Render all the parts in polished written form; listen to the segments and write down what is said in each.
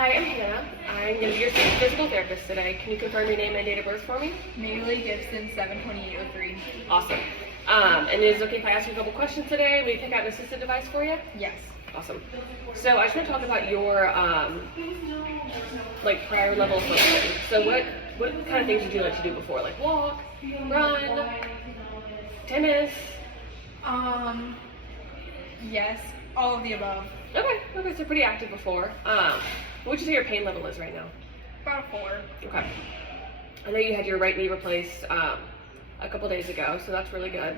Hi, I'm Hannah. I'm going to be your physical therapist today. Can you confirm your name and date of birth for me? Maylee Gibson, 7/28/03. Awesome. And is it okay if I ask you a couple questions today? Will you pick out an assistive device for you? Yes. Awesome. So I just want to talk about your like prior level of functioning. So what kind of things did you like to do before? Like walk, run, tennis? Yes, all of the above. Okay, so pretty active before. What would you say your pain level is right now? About a 4. Okay. I know you had your right knee replaced a couple days ago, so that's really good.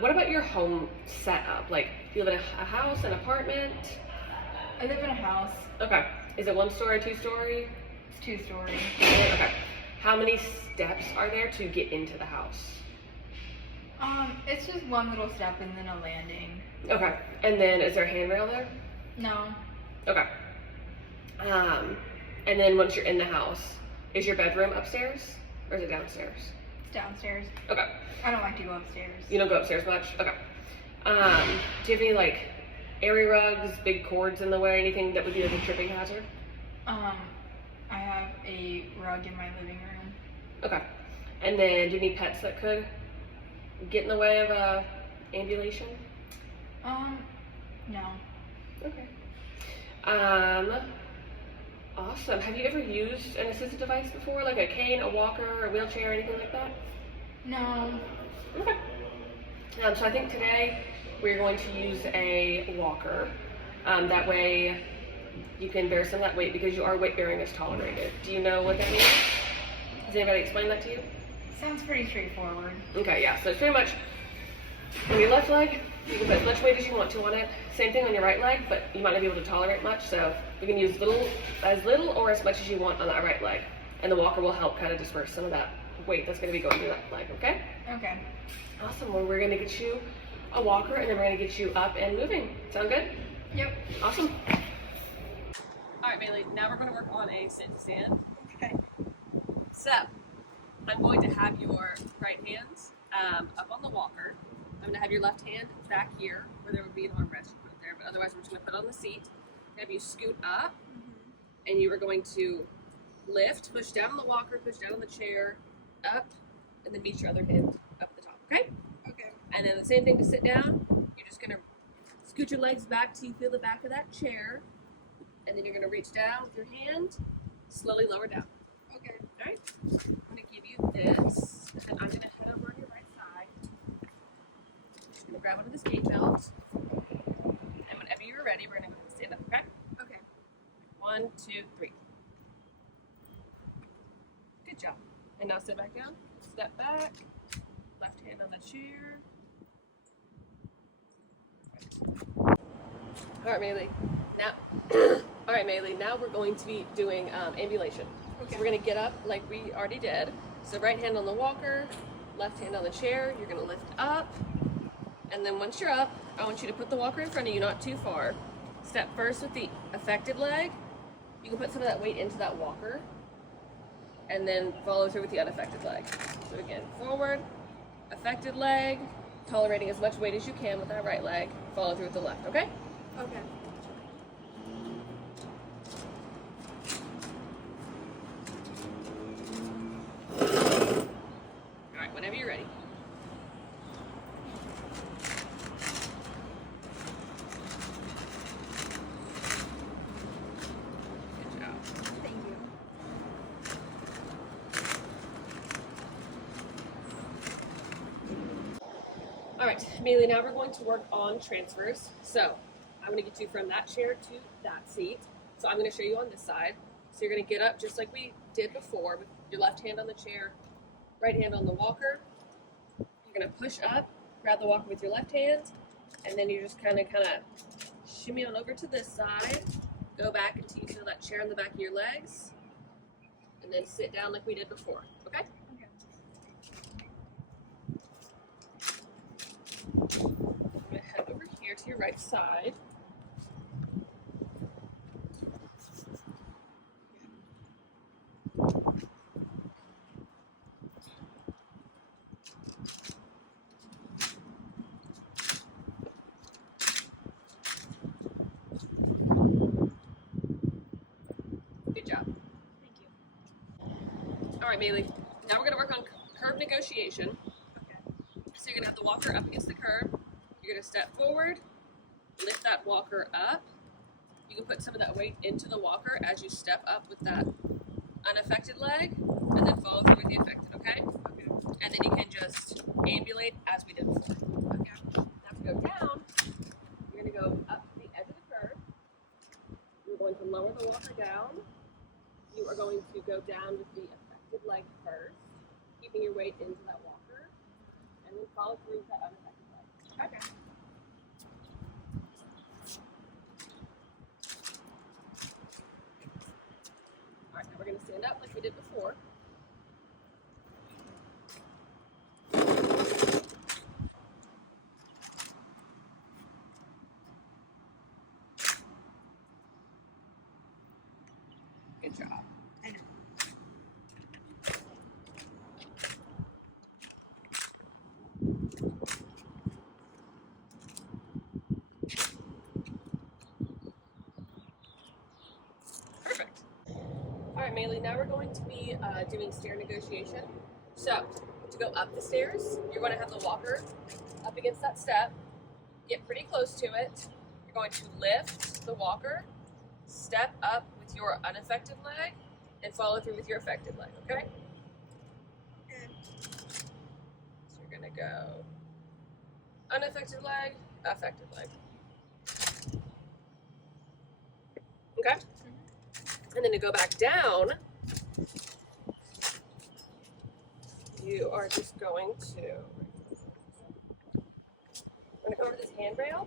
What about your home setup? Like, do you live in a house, an apartment? I live in a house. Okay. Is it 1 story, 2 story? It's 2 story. Okay. How many steps are there to get into the house? It's just one little step and then a landing. Okay. And then is there a handrail there? No. Okay. And then once you're in the house, is your bedroom upstairs or is it downstairs? It's downstairs. Okay. I don't like to go upstairs. You don't go upstairs much? Okay. Do you have any like area rugs, big cords in the way, anything that would be like a tripping hazard? I have a rug in my living room. Okay. And then do you need pets that could get in the way of a ambulation? No. Okay. Awesome. Have you ever used an assistive device before, like a cane, a walker, a wheelchair, anything like that? No. Okay. So I think today we're going to use a walker. That way you can bear some of that weight because your weight bearing is tolerated. Do you know what that means? Has anybody explained that to you? Sounds pretty straightforward. Okay, yeah. So it's pretty much on your left leg, you can put as much weight as you want to on it. Same thing on your right leg, but you might not be able to tolerate much. So you can use as little or as much as you want on that right leg. And the walker will help kind of disperse some of that weight that's going to be going through that leg, okay? Okay. Awesome. Well, we're going to get you a walker and then we're going to get you up and moving. Sound good? Yep. Awesome. All right, Bailey, now we're going to work on a sit to stand. Okay. So, I'm going to have your right hands up on the walker. I'm going to have your left hand back here where there would be an armrest. You put it there, but otherwise we're just going to put it on the seat. Have you scoot up, and you are going to lift, push down on the walker, push down on the chair, up, and then meet your other hand up at the top, okay? Okay. And then the same thing to sit down. You're just going to scoot your legs back till you feel the back of that chair, and then you're going to reach down with your hand, slowly lower down. Okay. All right? I'm going to give you this, and then I'm going to head over on your right side. Just going to grab onto this gate belt, and whenever you're ready, we're going to go ahead and stand up, okay? Okay. 1, 2, 3. Good job. And now sit back down, step back, left hand on the chair. All right, Maylee. Now we're going to be doing ambulation. Okay. So we're going to get up like we already did. So right hand on the walker, left hand on the chair. You're going to lift up. And then once you're up, I want you to put the walker in front of you, not too far. Step first with the affected leg. You can put some of that weight into that walker. And then follow through with the unaffected leg. So again, forward, affected leg, tolerating as much weight as you can with that right leg. Follow through with the left, okay? Okay. All right, whenever you're ready. Good job. Thank you. All right, Maylee, now we're going to work on transfers. So I'm going to get you from that chair to that seat. So I'm going to show you on this side. So you're going to get up just like we did before with your left hand on the chair, right hand on the walker. You're going to push up, grab the walker with your left hand, and then you just kind of shimmy on over to this side. Go back until you feel that chair in the back of your legs, and then sit down like we did before, okay? I'm going to head over here to your right side. right, Maylee. Now we're gonna work on curb negotiation. So you're gonna have the walker up against the curb. You're gonna step forward, lift that walker up. You can put some of that weight into the walker as you step up with that unaffected leg, and then follow through with the affected, okay? And then you can just ambulate as we did before. Okay. Now to go down, you're gonna go up to the edge of the curb. You're going to lower the walker down. You are going to go down with the affected leg first, keeping your weight into that walker, and then follow through with that unaffected leg. Okay. All right, now we're going to stand up like we did before. Good job. I know. Perfect. All right, Maylee, now we're going to be doing stair negotiation. So, to go up the stairs, you're going to have the walker up against that step, get pretty close to it. You're going to lift the walker, step up with your unaffected leg, and follow through with your affected leg, okay? Okay. So you're going to go unaffected leg, affected leg. Okay? And then to go back down, you are just going to, we're going to go over this handrail.